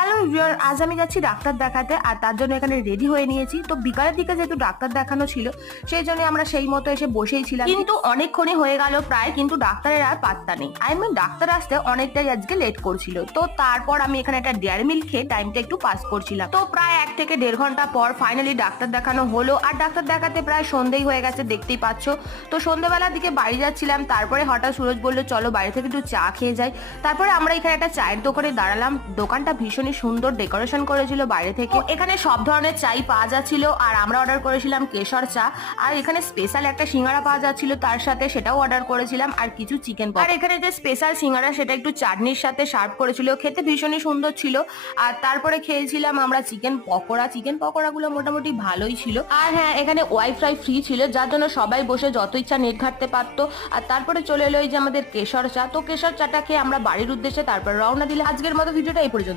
Hello everyone, আজ আমি যাচ্ছি ডাক্তার দেখাতে আর তার জন্য এখানে রেডি হয়ে নিয়েছি। তো বিকালের দিকে যেহেতু ডাক্তার দেখানো ছিল সেই জন্য আমরা সেই মতো এসে বসেই ছিলাম, কিন্তু অনেকক্ষণই হয়ে গেল প্রায়, কিন্তু ডাক্তারের আর পাত্তা নেই। ডাক্তার আসতে অনেকটাই আজকে লেট করছিল। তো তারপর আমি এখানে একটা ডেয়ারি মিল্ক খেয়ে টাইমটা একটু পাস করছিলাম। তো প্রায় 1 থেকে 1.5 ঘন্টা পর ফাইনালি ডাক্তার দেখানো হলো। আর ডাক্তার দেখাতে প্রায় সন্ধ্যেই হয়ে গেছে, দেখতেই পাচ্ছ। তো সন্ধ্যেবেলার দিকে বাড়ি যাচ্ছিলাম, তারপরে হঠাৎ সুরজ বললো চলো বাইরে থেকে একটু চা খেয়ে যাই। তারপরে আমরা এখানে একটা চায়ের দোকানে দাঁড়ালাম। দোকানটা ভীষণই সুন্দর ডেকোরেশন করেছিল বাইরে থেকে। এখানে সব ধরনের চাই পাওয়া যাচ্ছিল আর আমরা অর্ডার করেছিলাম কেশর চা। আর এখানে স্পেশাল একটা সিঙ্গারা পাওয়া যাচ্ছিল তার সাথে, সেটাও অর্ডার করেছিলাম, আর কিছু চিকেন। আর এখানে যে স্পেশাল সিঙ্গারা সেটা একটু চাটনির সাথে সার্ভ করেছিল, খেতে ভীষণই সুন্দর ছিল। আর তারপরে খেয়েছিলাম আমরা চিকেন পকোড়া। চিকেন পকোড়াগুলো মোটামুটি ভালোই ছিল। আর হ্যাঁ, এখানে ওয়াইফাই ফ্রি ছিল, যার জন্য সবাই বসে যত ইচ্ছা নেট ঘাটতে পারতো। আর তারপরে চলে এলো এই যে আমাদের কেশর চা। তো কেশর চাটা খেয়ে আমরা বাড়ির উদ্দেশ্যে তারপর রওনা দিলাম। আজকের মতো ভিডিওটা এই পর্যন্ত।